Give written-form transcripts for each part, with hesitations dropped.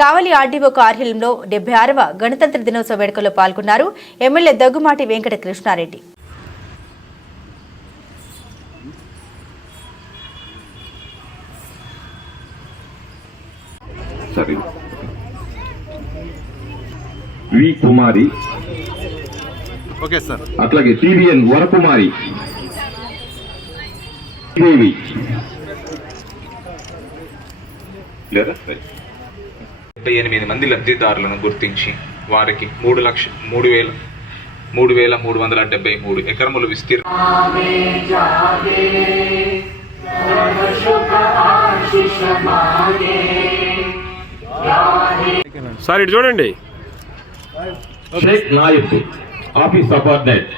కావలి RDO కార్యాలయంలో 76వ గణతంత్ర దినోత్సవ వేడుకల్లో పాల్గొన్నారు ఎమ్మెల్యే దగ్గుమాటి వెంకట కృష్ణారెడ్డి. వి కుమారి, ఓకే సార్, అట్లాగే టీవీఎన్ వరకుమారి దేవి, 78 మంది లబ్ధిదారులను గుర్తించి వారికి 3,373 ఎకరముల విస్తీర్ణం. సార్ ఇటు చూడండి. Shaik Nayak office subordinate,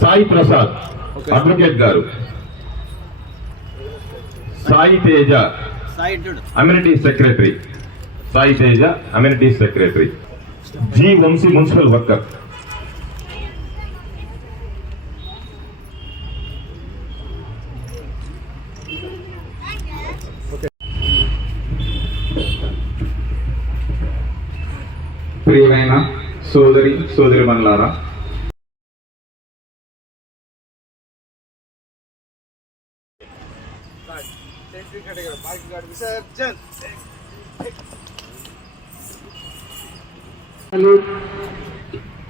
Sai Prasad advocate గారు, Sai Teja amenity secretary, Sai Teja amenity secretary, G Vamsi municipal worker, ప్రియమైన సోదరిమణులారా,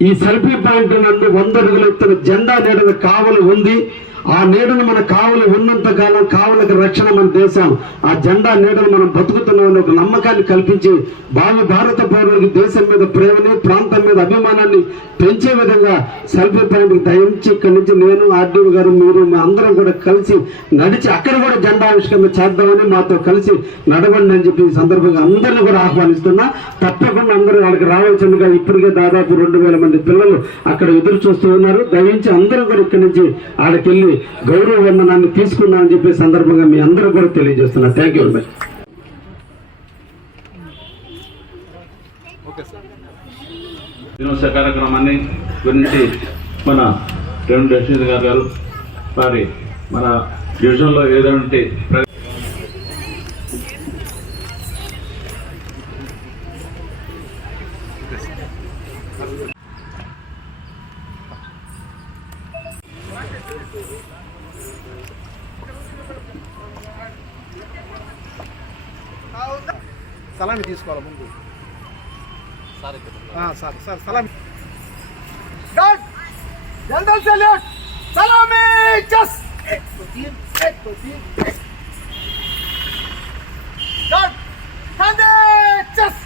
ఈ సెల్ఫీ పాయింట్ నందు 100 అడుగుల ఎత్తున జెండా నీడను కావలి ఉంది. ఆ నీడను మన కావలి ఉన్నంత కాలం కావలికి రక్షణ మన దేశం. ఆ జెండా నీడను మనం బతుకుతున్నామని ఒక నమ్మకాన్ని కల్పించి భారత పౌరులకి దేశం మీద ప్రేమని, ప్రాంతం మీద అభిమానాన్ని పెంచే విధంగా సెల్ఫీ పాయింట్ దయించి ఇక్కడి నుంచి నేను, ఆర్డీఓ గారు, మీరు అందరం కూడా కలిసి నడిచి అక్కడ కూడా జెండా ఆవిష్కరణ చేద్దామని మాతో కలిసి నడవండి అని చెప్పి ఈ సందర్భంగా అందరినీ కూడా ఆహ్వానిస్తున్నా. తప్పకుండా అందరూ వాళ్ళకి రావాల్సిందిగా ఇప్పటికే దాదాపు 2,000 మంది పిల్లలు అక్కడ ఎదురు చూస్తూ ఉన్నారు. దయించి అందరూ కూడా ఇక్కడి నుంచి ఆడకెళ్ళి గౌరవ వందనాన్ని తీసుకుందామని చెప్పే సందర్భంగా మీ అందరూ కూడా తెలియజేస్తున్నా. Thank you very much. దినోత్సవ కార్యక్రమాన్ని గురించి మన రెవెన్యూ రషీద్ గారు వారి మన డివిజన్లో ఏదంటే సలామి తీసుకోవాలి ముందు. సార్ సలామి, జనరల్ సెల్యూట్, సలామి, జస్ జస్.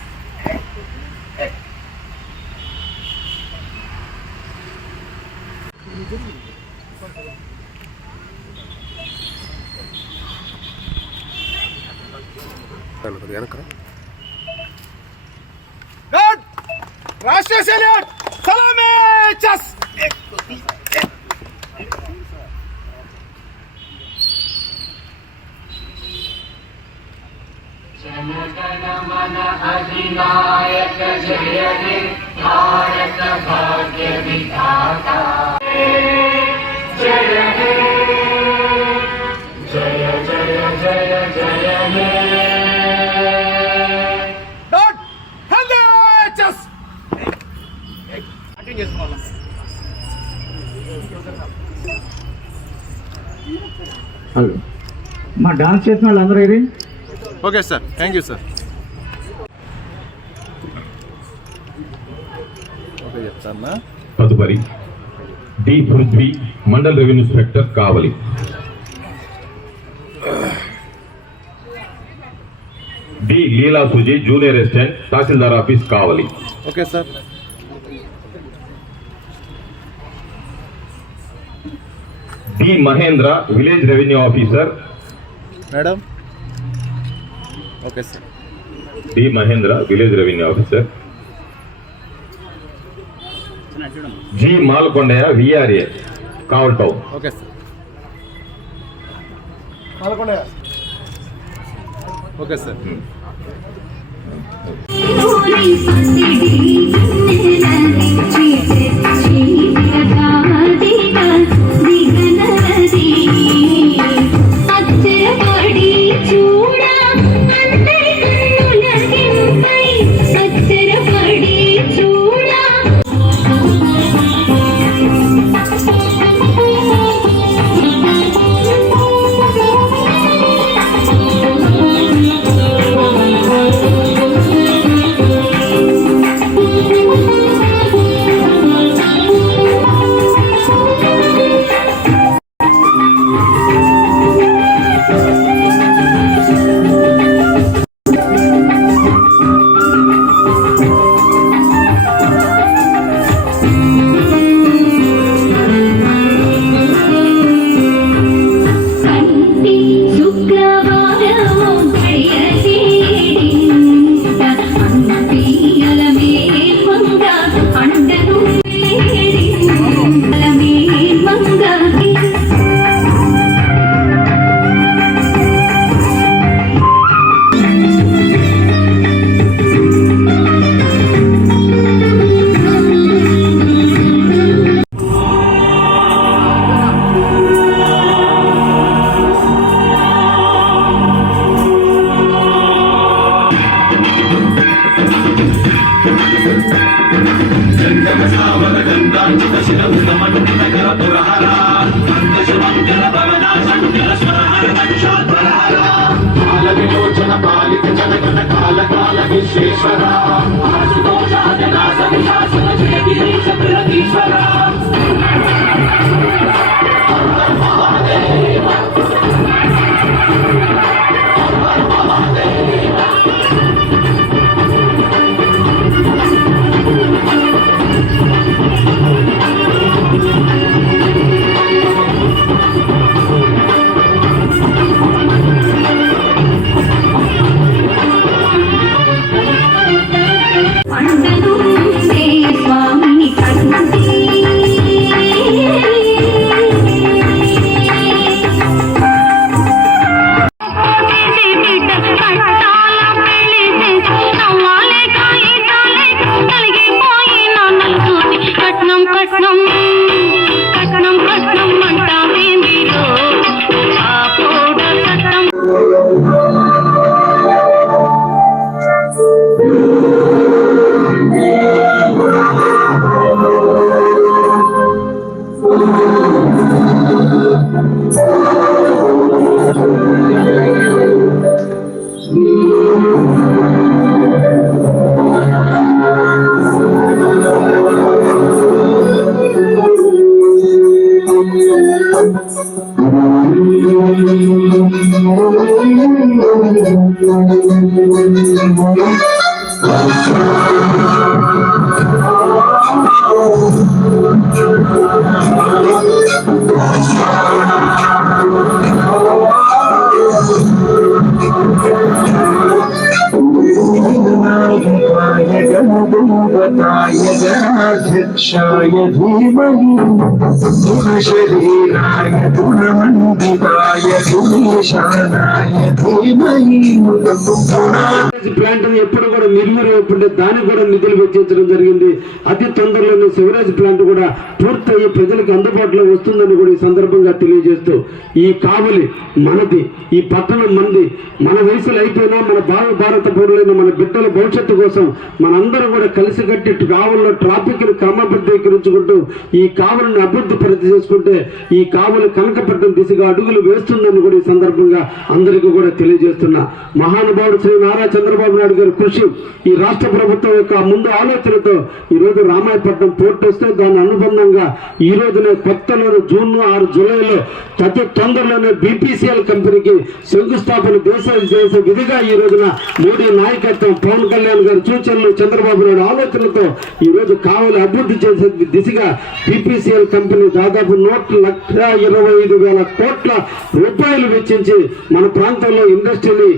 రాష్ట్రీయ సెల్యూట్, సలామి, జస్. జనగణ మన అధినాయక జయ హే భారత భాగ్య విధాత, జయ హే జయ జయ జయ జయ హే. మా డాన్స్ చేసిన వాళ్ళందరూ ఇది. Okay sir, thank you sir. Okay చెప్తాను. తదుపరి D Prithvi mandal revenue inspector Kavali, D Leela Suji junior assistant tahsildar office Kavali. Okay sir. D Mahendra village revenue officer madam. Okay sir. D Mahendra village revenue officer. G Malkondaiah VRA Kaval town. Okay sir. Okay sir. చూడు गणाध्यक्षाय धीमहि गुणशरीराय गुणमण्डिताय गुणेशानाय धीमहि plant ఎప్పుడు కూడా నిర్వీర్యమైపోయింది, దానికి కూడా నిధులు వెచ్చించడం జరిగింది. అతి తొందరలోనే సివరేజ్ ప్లాంట్ కూడా పూర్తయ్యి ప్రజలకు అందుబాటులో వస్తుందని కూడా ఈ సందర్భంగా తెలియజేస్తూ, ఈ కావలి మనది, ఈ పట్టణం మనది, మన వయసులు అయిపోయినా మన భారత పౌరులైన మన బిడ్డల భవిష్యత్తు కోసం మనందరం కూడా కలిసికట్టి కావలిలో ట్రాఫిక్ ను క్రమబద్ధీకరించుకుంటూ ఈ కావలిని అభివృద్ధి పరిధి చేసుకుంటే ఈ కావలి కనకపట్నం దిశగా అడుగులు వేస్తుందని కూడా ఈ సందర్భంగా అందరికీ కూడా తెలియజేస్తున్నా. మహానుభావుడు శ్రీ నారా చంద్రబాబు నాయుడు గారి కృషి, ఈ రాష్ట్ర ప్రభుత్వం యొక్క ముందు ఆలోచనతో ఈ రోజు రామాయపట్నం పోర్టు వస్తే దాని అనుబంధంగా ఈ రోజునే కొత్తలో జూన్ 6 జూలైలో అతి తొందరలోనే BPCL కంపెనీకి శంకుస్థాపన చేసే విధిగా ఈ రోజున మోడీ నాయకత్వం, పవన్ కళ్యాణ్ గారి సూచనలు, చంద్రబాబు నాయుడు ఆలోచనలతో ఈ రోజు కావలి అభివృద్ధి చేసే దిశగా BPCL కంపెనీ దాదాపు 1,25,000 కోట్ల రూపాయలు వెచ్చించి మన ప్రాంతంలో ఇండస్ట్రీని,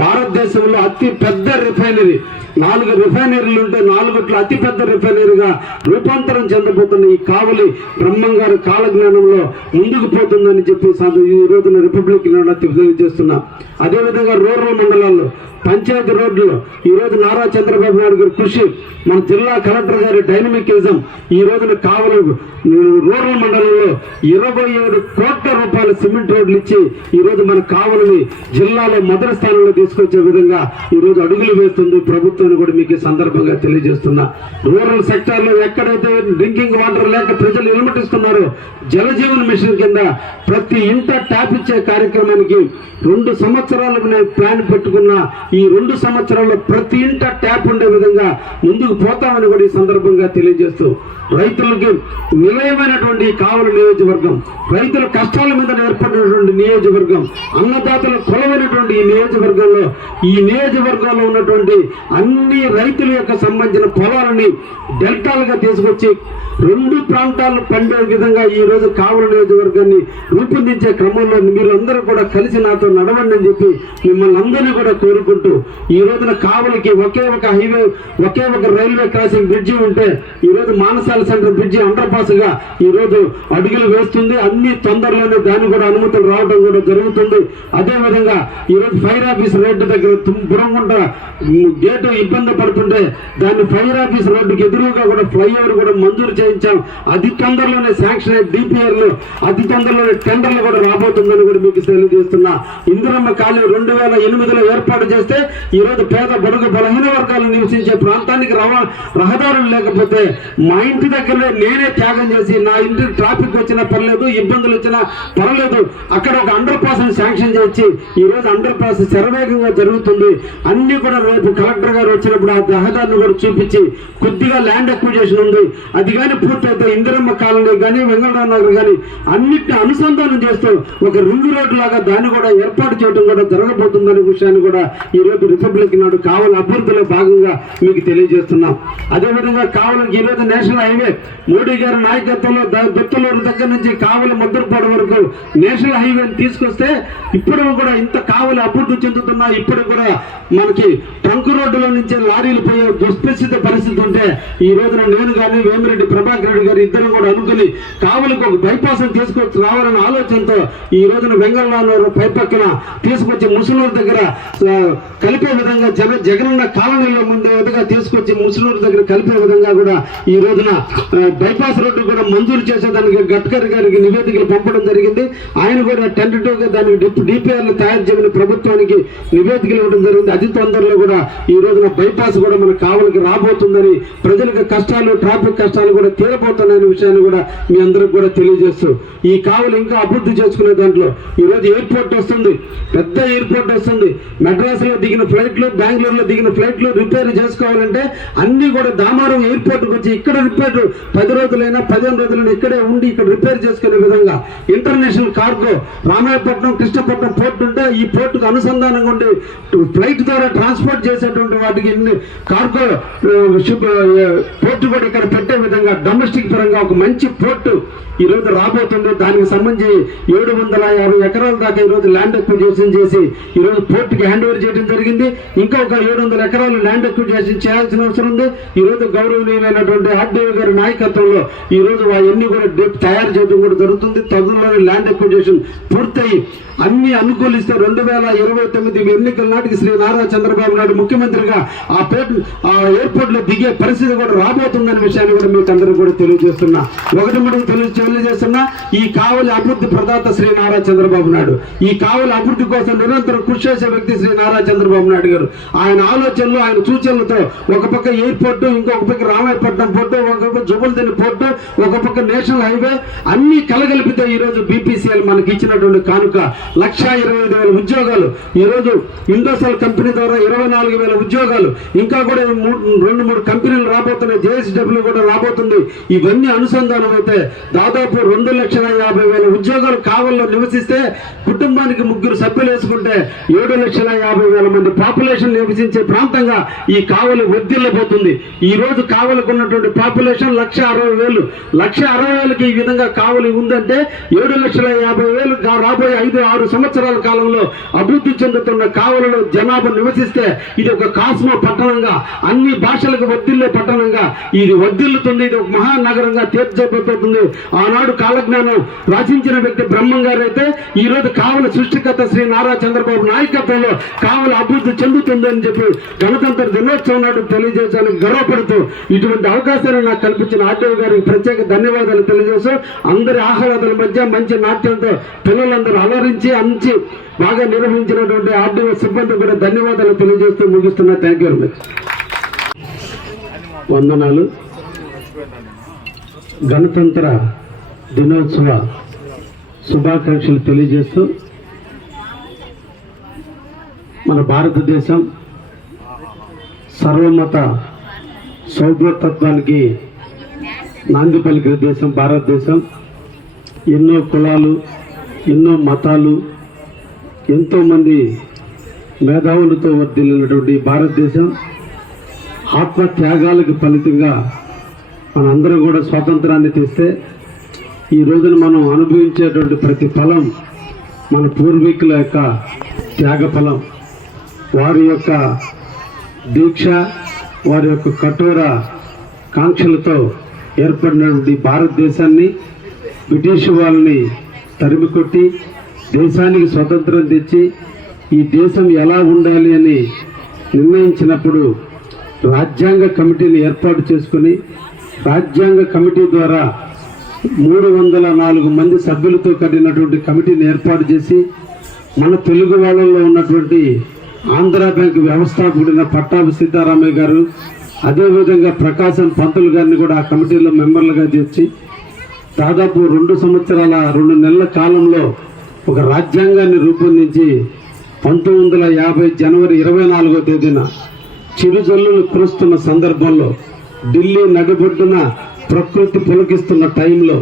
భారతదేశంలో అతి పెద్ద రిఫైనరీ, 4 రిఫైనరీలు ఉంటే 4 అతి పెద్ద రిఫైనరీగా రూపాంతరం చెందబోతున్న ఈ కావలి బ్రహ్మంగారు కాలజ్ఞానంలో ముందుకు పోతుందని చెప్పి ఈ రోజున రిపబ్లిక్ తెలియజేస్తున్నా. అదేవిధంగా రూరల్ మండలాల్లో పంచాయతీ రోడ్లు ఈ రోజు నారా చంద్రబాబు నాయుడు గారి కృషి, మన జిల్లా కలెక్టర్ గారి డైనమికిజం ఈ రోజున కావలి రూరల్ మండలంలో 27 కోట్ల రూపాయల సిమెంట్ రోడ్లు ఇచ్చి ఈ రోజు మన కావలిని జిల్లాలో మొదటి స్థానంలో తీసుకొచ్చే విధంగా ఈ రోజు అడుగులు వేస్తుంది ప్రభుత్వాన్ని కూడా మీకు ఈ సందర్భంగా తెలియజేస్తున్నా. రూరల్ సెక్టార్ లో ఎక్కడైతే డ్రింకింగ్ వాటర్ లేక ప్రజలు ఇనుమటిస్తున్నారో జలజీవన్ మిషన్ కింద ప్రతి ఇంట ట్యాప్ ఇచ్చే కార్యక్రమానికి 2 సంవత్సరాలు ప్లాన్ పెట్టుకున్నా. ఈ 2 సంవత్సరాల్లో ప్రతి ఇంట ట్యాప్ ఉండే విధంగా ముందుకు పోతామని కూడా ఈ సందర్భంగా తెలియజేస్తూ, రైతులకి నిలయమైనటువంటి కావలి నియోజకవర్గం, రైతుల కష్టాల మీద ఏర్పడినటువంటి నియోజకవర్గం, అన్నదాతల కులమైనటువంటి ఈ నియోజకవర్గంలో ఉన్నటువంటి అన్ని రైతుల యొక్క సంబంధించిన పొలాలని డెల్టాలుగా తీసుకొచ్చి 2 ప్రాంతాలు పండే విధంగా ఈ రోజు కావలి నియోజకవర్గాన్ని రూపొందించే క్రమంలో మీరు అందరూ కూడా కలిసి నాతో నడవండి అని చెప్పి మిమ్మల్ని అందరినీ కూడా కోరుకుంటూ, ఈ రోజున కావలికి ఒకే ఒక హైవే, ఒకే ఒక రైల్వే క్రాసింగ్ బ్రిడ్జి ఉంటే ఈ రోజు మానసాల సెంటర్ బ్రిడ్జి అండర్ పాస్ గా ఈ రోజు అడుగులు వేస్తుంది. అన్ని తొందరలోనే దానికి కూడా అనుమతులు రావడం కూడా జరుగుతుంది. అదే విధంగా ఈ రోజు ఫైర్ ఆఫీస్ రోడ్డు దగ్గర బురంగుంట గేటు ఇబ్బంది పడుతుంటే దాన్ని ఫైర్ ఆఫీస్ రోడ్డుకి ఎదురుగా కూడా ఫ్లైఓవర్ కూడా మంజూరు చేయించి ప్రారంభించాం. అతి తొందరలోనే శాంక్షన్ అయ్యే డిపిఆర్లు, అతి తొందరలోనే టెండర్లు కూడా రాబోతుందని కూడా మీకు తెలియజేస్తున్నా. ఇందిరమ్మ కాలనీ 2008లో ఏర్పాటు చేస్తే ఈరోజు పేద బడుగు బలహీన వర్గాలు నివసించే ప్రాంతానికి రహదారులు లేకపోతే మా ఇంటి దగ్గరనే నేనే త్యాగం చేసి, నా ఇంటికి ట్రాఫిక్ వచ్చినా పర్లేదు, ఇబ్బందులు వచ్చినా పర్లేదు, అక్కడ ఒక అండర్ పాస్ శాంక్షన్ చేసి ఈరోజు అండర్ పాస్ శరవేగంగా జరుగుతుంది. అన్ని కూడా రేపు కలెక్టర్ గారు వచ్చినప్పుడు ఆ రహదారిని కూడా చూపించి కొద్దిగా ల్యాండ్ అక్విజిషన్ ఉంది, అది కానీ పూర్తయితే ఇందిరమ్మ కాలనీ కానీ వెంకటరావు నగర్ కానీ అన్నిటిని అనుసంధానం చేస్తూ ఒక రింగ్ రోడ్డు లాగా దాన్ని కూడా ఏర్పాటు చేయడం కూడా జరగబోతుందనే విషయాన్ని కూడా ఈరోజు రిపబ్లిక్ నాడు కావలి అభివృద్ధిలో భాగంగా మీకు తెలియజేస్తున్నాం. అదేవిధంగా కావలికి ఈరోజు నేషనల్ హైవే మోడీ గారి నాయకత్వంలో దొత్తలూరు దగ్గర నుంచి కావలి ముద్రపాడు వరకు నేషనల్ హైవేని తీసుకొస్తే ఇప్పుడు కూడా ఇంత కావలి అభివృద్ధి చెందుతున్నా ఇప్పుడు కూడా మనకి ట్రంక్ రోడ్డులో నుంచి లారీలు పోయే దుస్థిత పరిస్థితి ఉంటే ఈ రోజున నేను కానీ వేమిరెడ్డి ప్రభాకర్ రెడ్డి గారు ఇద్దరు కూడా అనుకుని కావలికి ఒక బైపాస్ తీసుకొచ్చి రావాలన్న ఆలోచనతో ఈ రోజున వెంగళరావు పైపక్కన తీసుకొచ్చి ముసునూరు దగ్గర కలిపే విధంగా జగనన్న కాలనీలో ముందే విధంగా తీసుకొచ్చి ముసునూరు దగ్గర కలిపే విధంగా కూడా ఈ రోజున బైపాస్ రోడ్డు కూడా మంజూరు చేసేదానికి గడ్కరీ గారికి నివేదికలు పంపడం జరిగింది. ఆయన కూడా టెంటేటివ్గా దానికి డిపిఆర్లు తయారు చేయమని ప్రభుత్వానికి నివేదికలు ఇవ్వడం జరిగింది. అతి తొందరలో కూడా ఈ రోజున బైపాస్ కూడా మన కావలికి రాబోతుందని, ప్రజలకు కష్టాలు ట్రాఫిక్ కష్టాలు కూడా తీరబోతున్నాయనే విషయాన్ని కూడా మీ అందరికి కూడా తెలియజేస్తూ ఈ కావలి ఇంకా అభివృద్ధి చేసుకునే దాంట్లో ఈ రోజు ఎయిర్పోర్ట్ వస్తుంది, పెద్ద ఎయిర్పోర్ట్ వస్తుంది. మెడ్రాస్లో దిగిన ఫ్లైట్లు, బెంగళూరులో దిగిన ఫ్లైట్లు రిపేర్ చేసుకోవాలంటే అన్ని కూడా దామారం ఎయిర్పోర్ట్కి వచ్చి ఇక్కడ రిపేర్ 10 రోజులైనా 15 రోజులైనా ఇక్కడే ఉండి ఇక్కడ రిపేర్ చేసుకునే విధంగా international cargo Ramayapatnam Krishnapatnam port ఉంటే ఈ పోర్టుకు అనుసంధానంగా ఉండి ఫ్లైట్ ద్వారా ట్రాన్స్పోర్ట్ చేసేటువంటి వాటికి కార్గో పోర్టు కూడా ఇక్కడ పెట్టే విధంగా డొమెస్టిక్ పరంగా ఒక మంచి పోర్టు ఈ రోజు రాబోతుంది. దానికి సంబంధించి 750 ఎకరాల దాకా ఈ రోజు ల్యాండ్ అక్విజిషన్ చేసి ఈ రోజు పోర్టుకి హ్యాండ్ ఓవర్ చేయడం జరిగింది. ఇంకా ఒక 700 ఎకరాలు ల్యాండ్ అక్విజిషన్ చేయాల్సిన అవసరం ఉంది. ఈ రోజు గౌరవనీయులైనటువంటి ఆర్డీఓ గారి నాయకత్వంలో ఈ రోజు అవన్నీ కూడా తయారు చేయడం కూడా జరుగుతుంది. తగుల్లోని ల్యాండ్ అక్విజిషన్ పూర్తయి అన్ని అనుకూలిస్తే 2029 ఎన్నికల నాటికి శ్రీ నారా చంద్రబాబు నాయుడు ముఖ్యమంత్రిగా ఆ ఎయిర్పోర్ట్ లో దిగే పరిస్థితి కూడా రాబోతుందనే విషయాన్ని కూడా మీకు అందరూ కూడా తెలియజేస్తున్నా. తెలియజేస్తున్నా ఈ కావలి అభివృద్ధి ప్రదాత శ్రీ నారా చంద్రబాబు నాయుడు. ఈ కావలి అభివృద్ధి కోసం నిరంతరం కృషి చేసే వ్యక్తి శ్రీ నారా చంద్రబాబు నాయుడు గారు. ఆయన ఆలోచనలు, ఆయన సూచనలతో ఒక పక్క ఎయిర్పోర్టు, ఇంకొక పక్క రామాయపట్నం పోర్టు, ఒక పక్క జుబల్దిని పోర్టు, ఒక పక్క నేషనల్ హైవే అన్ని కలగలిపితే ఈ రోజు బీపీసీఎల్ మనకి ఇచ్చినటువంటి కానుక 1,25,000 ఉద్యోగాలు. ఈ రోజు ఇండోసెల్ కంపెనీ ద్వారా 24,000 ఉద్యోగాలు, ఇంకా కూడా 2-3 కంపెనీలు రాబోతున్నాయి, జేఎస్డబ్ల్యూ కూడా రాబోతుంది. ఇవన్నీ అనుసంధానం అయితే దాదాపు 2,50,000 ఉద్యోగాలు కావలిలో నివసిస్తే కుటుంబానికి 3 సభ్యులు వేసుకుంటే 7,50,000 మంది పాపులేషన్ నివసించే ప్రాంతంగా ఈ కావలి వర్ధిల్లబోతుంది. ఈ రోజు కావలికి ఉన్నటువంటి పాపులేషన్ 1,60,000. 1,60,000కి ఈ విధంగా కావలి ఉందంటే 7,50,000 రాబోయే 5-6 సంవత్సరాల కాలంలో అభివృద్ధి చెందుతున్న కావలిలో జనాభా నివసిస్తే ఇది ఒక కాస్మో పట్టణంగా, అన్ని భాషలకు వర్ధిల్లే పట్టణంగా ఇది వర్ధిల్లుతుంది. ఇది ఒక మహానగరంగా తీర్చిదిద్దబోతుంది. ఆనాడు కాలజ్ఞానం రచించిన వ్యక్తి బ్రహ్మం గారు అయితే ఈ రోజు కావలి సృష్టికర్త శ్రీ నారా చంద్రబాబు నాయకత్వంలో కావలి అభివృద్ధి చెందుతుంది అని చెప్పి గణతంత్ర దినోత్సవం నాడు తెలియజేయడానికి గర్వపడుతూ ఇటువంటి అవకాశాన్ని నాకు కల్పించిన ఆర్టీఓ గారికి ప్రత్యేక ధన్యవాదాలు తెలియజేస్తూ అందరి ఆహ్లాదాల మధ్య మంచి నాట్యంతో పిల్లలందరూ అలరించి అంచి బాగా నిర్వహించినటువంటి ఆర్టీఓ సిబ్బంది కూడా ధన్యవాదాలు తెలియజేస్తూ ముగిస్తున్నా. Thank you very much. వందనాలు. గణతంత్ర దినోత్సవ శుభాకాంక్షలు తెలియజేస్తూ మన భారతదేశం సర్వమత సౌభ్రతత్వానికి నాంది పలికిన దేశం భారతదేశం. ఎన్నో కులాలు, ఎన్నో మతాలు, ఎంతోమంది మేధావులతో వర్ధిల్లినటువంటి భారతదేశం ఆత్మ త్యాగాలకు ఫలితంగా మనందరం కూడా స్వాతంత్రాన్ని తెస్తే ఈ రోజున మనం అనుభవించేటువంటి ప్రతి ఫలం మన పూర్వీకుల యొక్క త్యాగ ఫలం. వారి యొక్క దీక్ష, వారి యొక్క కఠోర కాంక్షలతో ఏర్పడినటువంటి భారతదేశాన్ని బ్రిటిష్ వాళ్ళని తరిమికొట్టి దేశానికి స్వతంత్రం తెచ్చి ఈ దేశం ఎలా ఉండాలి అని నిర్ణయించినప్పుడు రాజ్యాంగ కమిటీని ఏర్పాటు చేసుకుని రాజ్యాంగ కమిటీ ద్వారా 304 మంది సభ్యులతో కట్టినటువంటి కమిటీని ఏర్పాటు చేసి మన తెలుగు వాళ్ళలో ఉన్నటువంటి ఆంధ్ర బ్యాంక్ వ్యవస్థాపకుడైన పట్టాభి సీతారామయ్య గారు, అదేవిధంగా ప్రకాశం పంతులు గారిని కూడా ఆ కమిటీలో మెంబర్లుగా చేర్చి దాదాపు 2 సంవత్సరాల 2 నెలల కాలంలో ఒక రాజ్యాంగాన్ని రూపొందించి 1950 జనవరి 24వ తేదీన చిరుజల్లులు కురుస్తున్న సందర్భంలో ఢిల్లీ నడిబొడ్డున ప్రకృతి పులకిస్తున్న టైంలో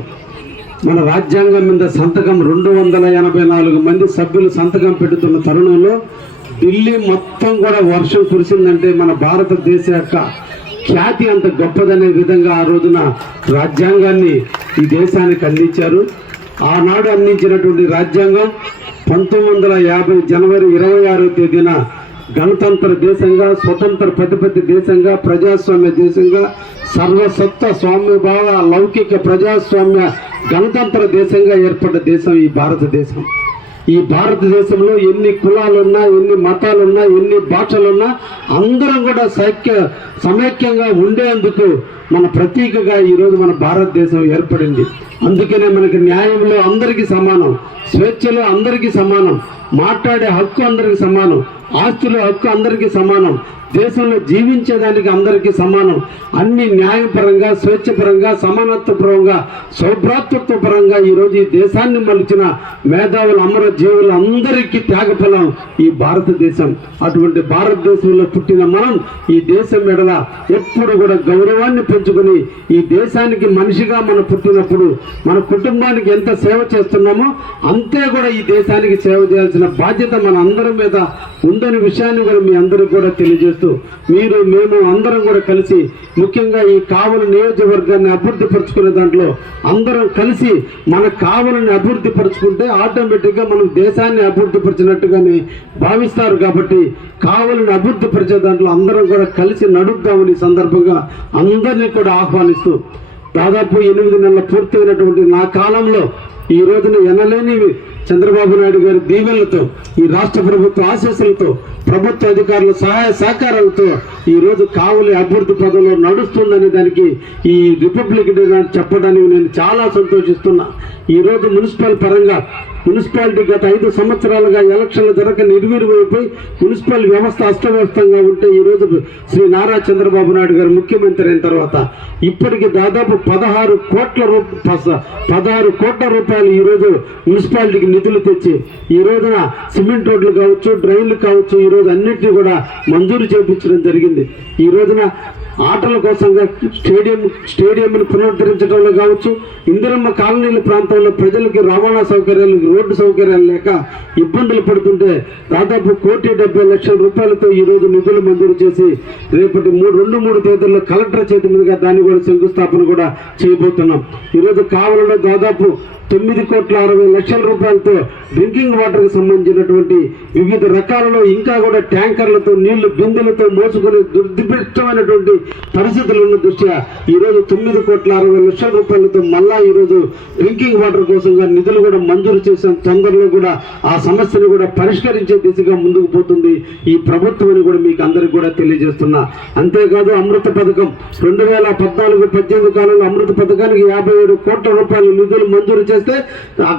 మన రాజ్యాంగం మీద సంతకం 284 మంది సభ్యులు సంతకం పెడుతున్న తరుణంలో ఢిల్లీ మొత్తం కూడా వర్షం కురిసిందంటే మన భారతదేశ యొక్క ఖ్యాతి అంత గొప్పదనే విధంగా ఆ రోజున రాజ్యాంగాన్ని ఈ దేశానికి అందించారు. ఆనాడు అందించినటువంటి రాజ్యాంగం 1950 జనవరి 26వ తేదీన గణతంత్ర దేశంగా, స్వతంత్ర ప్రతిపత్తి దేశంగా, ప్రజాస్వామ్య దేశంగా, సర్వసత్త స్వామ్యభావ లౌకిక ప్రజాస్వామ్య గణతంత్ర దేశంగా ఏర్పడ్డ దేశం ఈ భారతదేశం. ఈ భారతదేశంలో ఎన్ని కులాలున్నా, ఎన్ని మతాలున్నా, ఎన్ని భాషలున్నా అందరం కూడా సమైక్యంగా ఉండేందుకు మన ప్రతీకగా ఈరోజు మన భారతదేశం ఏర్పడింది. అందుకనే మనకి న్యాయంలో అందరికీ సమానం, స్వేచ్ఛలో అందరికీ సమానం, మాట్లాడే హక్కు అందరికీ సమానం, ఆస్తుల హక్కు అందరికీ సమానం, దేశంలో జీవించేదానికి అందరికీ సమానం. అన్ని న్యాయపరంగా, స్వేచ్ఛపరంగా, సమానత్వపరంగా, సౌభ్రాతృత్వపరంగా ఈరోజు ఈ దేశాన్ని మలిచిన మేధావులు, అమర జీవులు అందరికీ త్యాగఫలం ఈ భారతదేశం. అటువంటి భారతదేశంలో పుట్టిన మనం ఈ దేశం ఎడల ఎప్పుడు కూడా గౌరవాన్ని పెంచుకొని ఈ దేశానికి మనిషిగా మనం పుట్టినప్పుడు మన కుటుంబానికి ఎంత సేవ చేస్తున్నామో అంతే కూడా ఈ దేశానికి సేవ చేయాల్సిన బాధ్యత మన అందరి మీద ఉందని విషయాన్ని కూడా మీ అందరికీ కూడా తెలియజేస్తూ మీరు, మేము అందరం కూడా కలిసి ముఖ్యంగా ఈ కావలి నియోజకవర్గాన్ని అభివృద్ధి పరుచుకునే దాంట్లో అందరం కలిసి మన కావలిని అభివృద్ధి పరుచుకుంటే ఆటోమేటిక్గా మనం దేశాన్ని అభివృద్ధి పరిచినట్టుగానే భావిస్తారు. కాబట్టి కావలిని అభివృద్ధి పరిచే దాంట్లో అందరం కూడా కలిసి నడుపుతామని సందర్భంగా అందరినీ కూడా ఆహ్వానిస్తూ దాదాపు 8 నెలలు పూర్తయినటువంటి నా కాలంలో ఈ రోజున ఎనలేని చంద్రబాబు నాయుడు గారి దీవెనలతో, ఈ రాష్ట్ర ప్రభుత్వ ఆశీస్సులతో, ప్రభుత్వ అధికారుల సహాయ సహకారాలతో ఈ రోజు కావలి అభివృద్ధి పదంలో నడుస్తుందనే దానికి ఈ రిపబ్లిక్ డే చెప్పడానికి నేను చాలా సంతోషిస్తున్నా. ఈ రోజు మున్సిపల్ పరంగా మున్సిపాలిటీ గత 5 సంవత్సరాలుగా ఎలక్షన్లు జరగక నిర్వీర్యమైపోయి మున్సిపల్ వ్యవస్థ అస్తవ్యస్తంగా ఉంటే ఈ రోజు శ్రీ నారా చంద్రబాబు నాయుడు గారు ముఖ్యమంత్రి అయిన తర్వాత ఇప్పటికి దాదాపు 16 కోట్ల రూపాయలు ఈ రోజు మున్సిపాలిటీకి నిధులు తెచ్చి ఈ రోజున సిమెంట్ రోడ్లు కావచ్చు, డ్రైన్లు కావచ్చు, ఈ రోజు అన్నింటినీ కూడా మంజూరు చేయించడం జరిగింది. ఈ రోజున ఆటల కోసంగా స్టేడియంను పునరుద్ధరించడంలో కావచ్చు, ఇందిరమ్మ కాలనీల ప్రాంతంలో ప్రజలకి రవాణా సౌకర్యాలు, రోడ్డు సౌకర్యాలు లేక ఇబ్బందులు పడుతుంటే దాదాపు 1,70,00,000 రూపాయలతో ఈ రోజు నిధులు మంజూరు చేసి రేపటి 2-3 తేదీల్లో కలెక్టర్ చేతి మీదుగా దాన్ని కూడా శంకుస్థాపన కూడా చేయబోతున్నాం. ఈరోజు కావలిలో దాదాపు 9,60,00,000 రూపాయలతో డ్రింకింగ్ వాటర్కి సంబంధించినటువంటి వివిధ రకాలలో ఇంకా కూడా ట్యాంకర్లతో నీళ్లు బిందెలతో మోసుకునే దుర్దిష్టమైనటువంటి పరిస్థితులు ఉన్న దృష్ట్యా ఈరోజు 9,60,00,000 రూపాయలతో మళ్ళా ఈరోజు డ్రింకింగ్ వాటర్ కోసంగా నిధులు కూడా మంజూరు చేసిన తొందరలో కూడా ఆ సమస్యను కూడా పరిష్కరించే దిశగా ముందుకు పోతుంది ఈ ప్రభుత్వం అని కూడా మీకు అందరికీ కూడా తెలియజేస్తున్నా. అంతేకాదు అమృత పథకం 2014-18 కాలంలో అమృత పథకానికి 57 కోట్ల రూపాయల నిధులు మంజూరు చేస్తే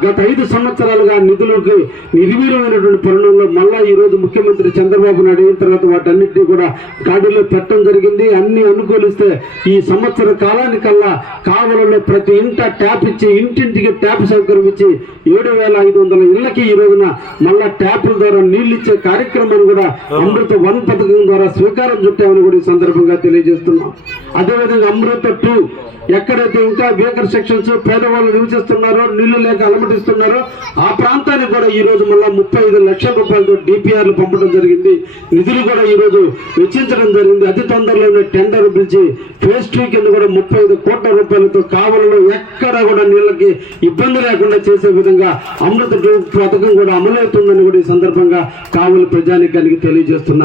గత 5 సంవత్సరాలుగా నిధులకు నిర్వీర్యమైనటువంటి పరిణామంలో మళ్ళా ఈ రోజు ముఖ్యమంత్రి చంద్రబాబు నాయుడు అయిన తర్వాత వాటన్నిటినీ కూడా గాడిలో పెట్టడం జరిగింది. అన్ని అనుకూలిస్తే ఈ సంవత్సర కాలానికల్లా కావలిలో ప్రతి ఇంట ట్యాప్ ఇచ్చి, ఇంటింటికి ట్యాప్ సౌకర్యం ఇచ్చి 7,500 ఇళ్లకి ఈ రోజున మళ్ళా ట్యాపుల ద్వారా నీళ్లు ఇచ్చే కార్యక్రమాన్ని కూడా అమృత 1 పథకం ద్వారా స్వీకారం చుట్టామని కూడా ఈ సందర్భంగా తెలియజేస్తున్నాం. అదేవిధంగా అమృత 2 ఎక్కడైతే ఇంకా వేకర్ సెక్షన్స్ పేదవాళ్ళు నివసిస్తున్నారో, నీళ్లు లేక అలమటిస్తున్నారో ఆ ప్రాంతానికి కూడా ఈ రోజు మళ్ళా 35 లక్షల రూపాయలతో డిపిఆర్లు పంపడం జరిగింది. నిధులు కూడా ఈ రోజు వెచ్చించడం జరిగింది. అతి తొందరలోనే టెండర్ పిలిచి ఫేజ్ 2 కింద కూడా 35 కోట్ల రూపాయలతో కావలిలో ఎక్కడ కూడా నీళ్ళకి ఇబ్బంది లేకుండా చేసే విధంగా అమృత 2 పథకం కూడా అమలవుతుందని కూడా ఈ సందర్భంగా కావలి ప్రజానికానికి తెలియజేస్తున్నా.